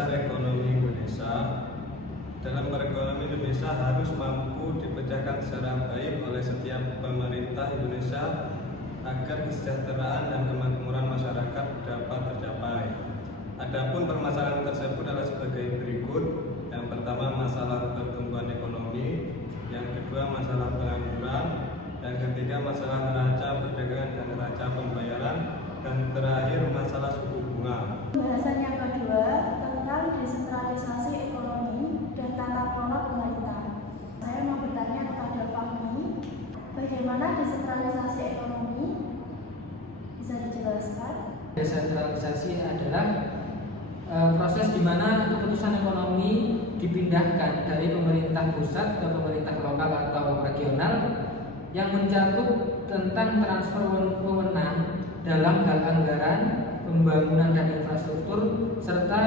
dasar ekonomi Indonesia. Dalam perekonomian Indonesia harus mampu dipecahkan secara baik oleh setiap pemerintah Indonesia agar kesejahteraan dan kemakmuran masyarakat dapat tercapai. Adapun permasalahan tersebut adalah sebagai berikut. Yang pertama masalah pertumbuhan ekonomi, yang kedua masalah pengangguran, yang ketiga masalah neraca perdagangan dan neraca pembayaran, dan terakhir masalah suku bunga. Pembahasan yang kedua tentang desentralisasi ekonomi dan tata kelola pemerintah. Saya mau bertanya kepada Fahmi, bagaimana desentralisasi ekonomi? Bisa dijelaskan? Desentralisasi adalah proses di mana keputusan ekonomi dipindahkan dari pemerintah pusat ke pemerintah lokal atau regional yang mencakup tentang transfer wewenang dalam hal anggaran, pembangunan dan infrastruktur, serta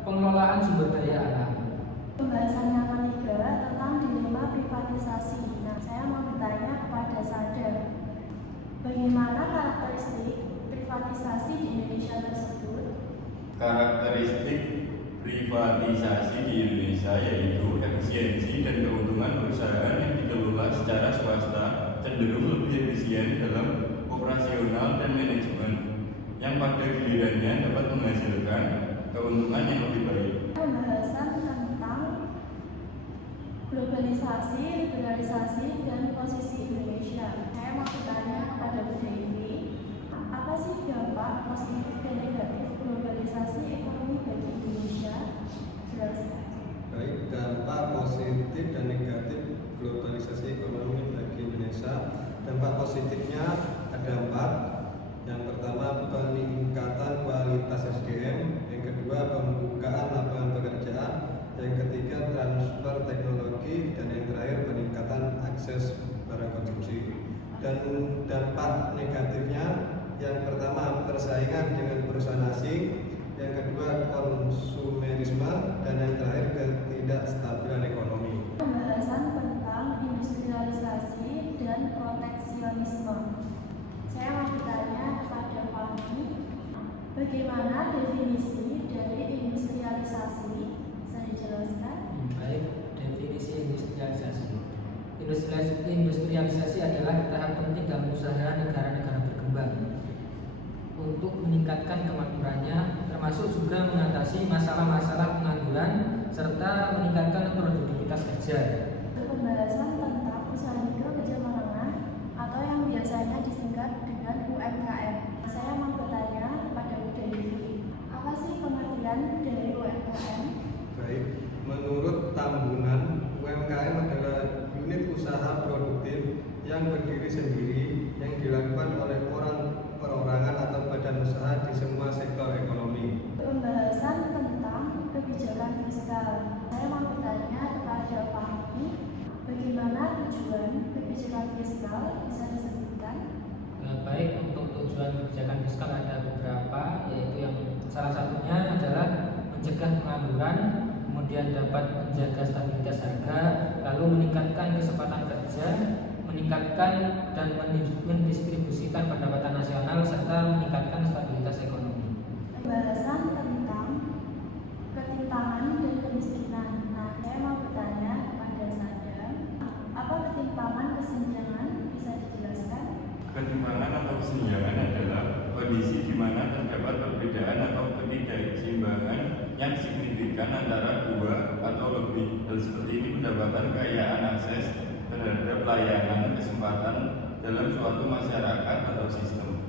pengelolaan sumber daya alam. Pembahasan yang ketiga tentang dilema privatisasi. Nah, saya mau bertanya kepada Sada, bagaimana karakteristik privatisasi di Indonesia tersebut? Karakteristik privatisasi di Indonesia yaitu efisiensi dan keuntungan perusahaan yang dikelola secara swasta cenderung lebih efisien dalam operasional dan manajemen, yang pada gilirannya dapat menghasilkan keuntungan yang lebih baik. Pembahasan tentang globalisasi, liberalisasi, dan posisi Indonesia. Saya mau bertanya kepada Bu Devi, apa sih dampak positif dan negatif globalisasi ekonomi bagi Indonesia? Jelaskan. Baik, dampak positif dan negatif globalisasi ekonomi bagi Indonesia. Dampak positifnya ada 4. Yang pertama peningkatan kualitas SDM, yang kedua pembukaan lapangan pekerjaan, yang ketiga transfer teknologi, dan yang terakhir peningkatan akses barang konsumsi. Dan dampak negatifnya, yang pertama persaingan dengan perusahaan asing, yang kedua konsumerisme, dan yang terakhir ketidakstabilan ekonomi. Pembahasan tentang industrialisasi dan proteksionisme. Saya mau bertanya kepada Fahmi, bagaimana definisi dari industrialisasi? Bisa dijelaskan? Baik, definisi industrialisasi. Industrialisasi adalah tahap penting dalam usaha negara-negara berkembang untuk meningkatkan kemakmurannya, termasuk juga mengatasi masalah-masalah pengangguran serta meningkatkan produktivitas kerja. Pembahasan tentang usaha mikro kecil menengah atau yang biasanya disingkat dengan UMKM. Saya mau bertanya kepada Bu Devi, apa sih pengertian dari UMKM? Baik, menurut Tambunan, UMKM adalah unit usaha produktif yang berdiri sendiri yang dilakukan oleh perorangan atau badan usaha di semua sektor ekonomi. Pembahasan tentang kebijakan fiskal. Saya mau bertanya kepada Fahmi, bagaimana tujuan kebijakan fiskal? Bisa disebutkan? Baik, untuk tujuan kebijakan fiskal ada beberapa, yaitu yang salah satunya adalah mencegah pengangguran, kemudian dapat menjaga stabilitas harga, lalu meningkatkan kesempatan kerja, meningkatkan dan mendistribusikan pendapatan nasional, serta meningkatkan stabilitas ekonomi. Pembahasan tentang ketimpangan dan kemiskinan. Nah, saya mau bertanya kepada Sada, apa ketimpangan kesenjangan? Bisa dijelaskan? Ketimpangan atau kesenjangan adalah kondisi di mana terdapat perbedaan atau ketidakseimbangan yang signifikan antara dua atau lebih. Hal seperti ini mendapatkan kekayaan akses terhadap layanan kesempatan dalam suatu masyarakat atau sistem.